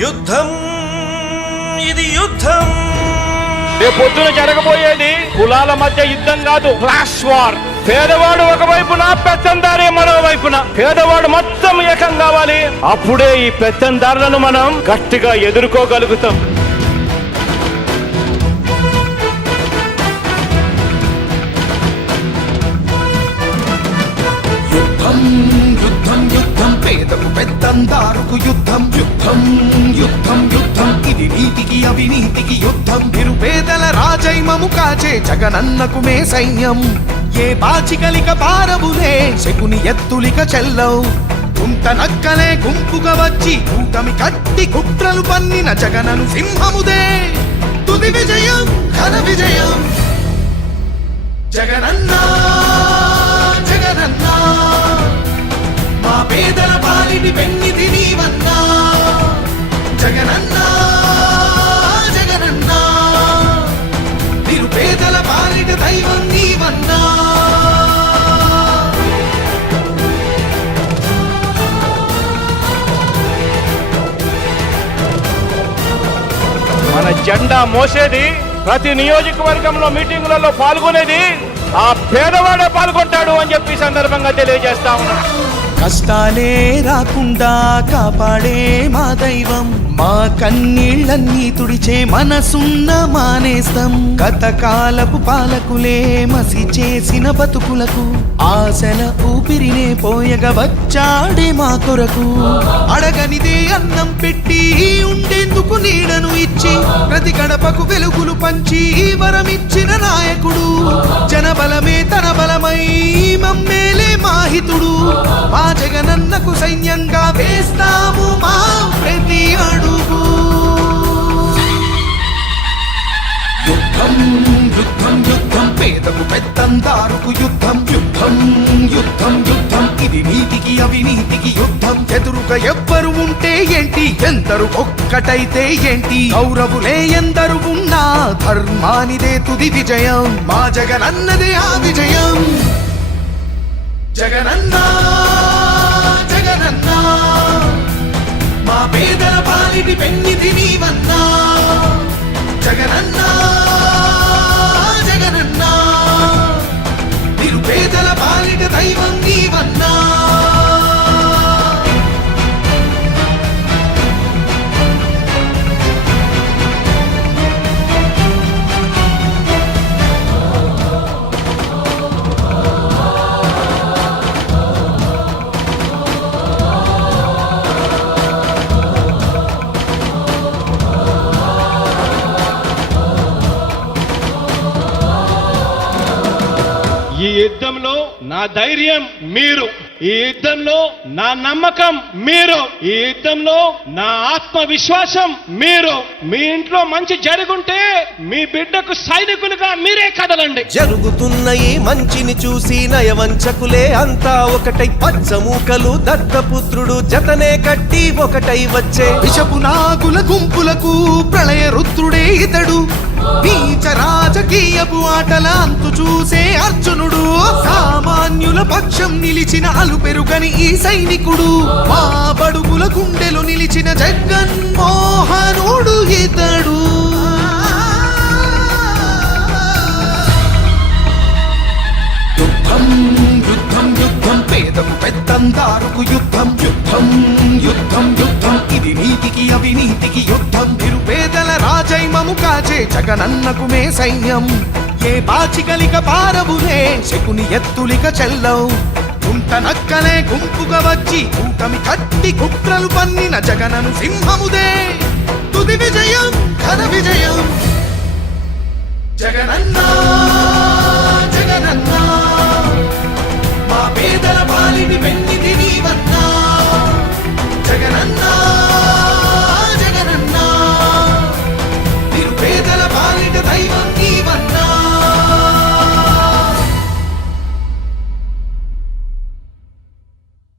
యుద్ధం ఇది యుద్ధం. రేపొద్దున జరగబోయేది కులాల మధ్య యుద్ధం కాదు, క్లాష్ వార్. పేదవాడు ఒకవైపున, పెత్తందారి మరోవైపున. పేదవాడు మొత్తం ఏకం కావాలి. అప్పుడే ఈ పెత్తందారులను మనం గట్టిగా ఎదుర్కోగలుగుతాం. యుద్ధం యుద్ధం పేదకు పెద్దందారుకు యుద్ధం. యుద్ధం యుద్ధం యుద్ధం ఇది నీతికి అవినీతికి యుద్ధం. నిరుపేదల రాజైమము కాచే జగనన్నకు మే సైన్యం. ఏ బాచికలిక పారబులే శకుని ఎత్తులిక చెల్లవు. గుంట నక్కలే గుంపుగా వచ్చి కూటమి కట్టి కుట్రలు పన్నిన జగనను సింహముదే. తుది విజయం ఘన విజయం. జగనన్నా జగనన్నా మా పేదల పాలిటి పెన్నిది నీవన్నా. జగనన్నా జగనన్నా నిరుపేదల పాలిటి దైవం నీవన్నా. మన జెండా మోసేది, ప్రతి నియోజకవర్గంలో మీటింగులలో పాల్గొనేది ఆ పేదవాడే పాల్గొంటాడు అని చెప్పి సందర్భంగా తెలియజేస్తా ఉన్నాం. కష్టాలే రాకుండా కాపాడే మా దైవం. మా కన్నీళ్ళన్నీ తుడిచే మనసున్న మానేస్తం. గతకాలపు పాలకులే మసి చేసిన బతుకులకు ఆశల ఊపిరినే పోయగా వచ్చాడే మా కొరకు. అడగనిదే అన్నం పెట్టి ఉండేందుకు నీడను ఇచ్చి ప్రతి గడపకు వెలుగులు పంచి వరమిచ్చిన నాయకుడు. జనబలమే తన బలమై మమ్మేలే మాహితుడు. మా జగనన్నకు సైన్యంగా వేస్తాము మా ప్రతి అడుగు. యుద్ధం యుద్ధం యుద్ధం పేదకు పెద్దందారుకు యుద్ధం. యుద్ధం యుద్ధం యుద్ధం ఇది నీతికి అవినీతికి యుద్ధం. ఎదురుగా ఎవ్వరు ఉంటే ఏంటి, ఎందరు ఒక్కటైతే ఏంటి. కౌరవులే ఎందరు ఉన్నా ధర్మానిదే తుది విజయం. మా జగనన్నదే ఆ విజయం. జగనన్నా జగనన్నా మా పేదల పాలిటి పెన్నిది నీవన్నా. జగనన్నా జగనన్నా నిరుపేదల పాలిట దైవం నీవన్నా. ఈ యుద్ధంలో నా ధైర్యం మీరు, ఈ యుద్ధంలో నా నమ్మకం మీరు, ఈ యుద్ధంలో నా ఆత్మవిశ్వాసం మీరు. మీ ఇంట్లో మంచి జరుగుంటే మీ బిడ్డకు సైనికులుగా మీరే కదలండి. జరుగుతున్న ఈ మంచిని చూసి నయవంచకులే అంతా ఒకటై పచ్చమూకలు దత్తపుత్రుడు జతనే కట్టి ఒకటై వచ్చే. విషపు నాగుల గుంపులకు ప్రళయ రుద్రుడే ఇతడు. నీచ రాజకీయపు ఆటల అంతు చూసే అర్జునుడు. సామాన్యుల పక్షం నిలిచిన అలుపెరుగని ఈ సైనికుడు. మా బడుగుల గుండెలు నిలిచిన జగన్మోహనుడు ఇతడు. యుద్ధం యుద్ధం యుద్ధం పేదకు పెద్దందారుకు యుద్ధం. యుద్ధం యుద్ధం యుద్ధం ఇది నీతికి అవినీతికి యుద్ధం. నిరుపేదల రాజైమము కాచే జగనన్నకు మే సైన్యం. ఏ బాచికలిక పారబులే శకుని ఎత్తులిక చెల్లవు. గుంట నక్కలే గుంపుగా వచ్చి కూటమి కట్టి కుట్రలు పన్నిన జగనను సింహముదే. తుది విజయం ఘన విజయం. జగనన్నా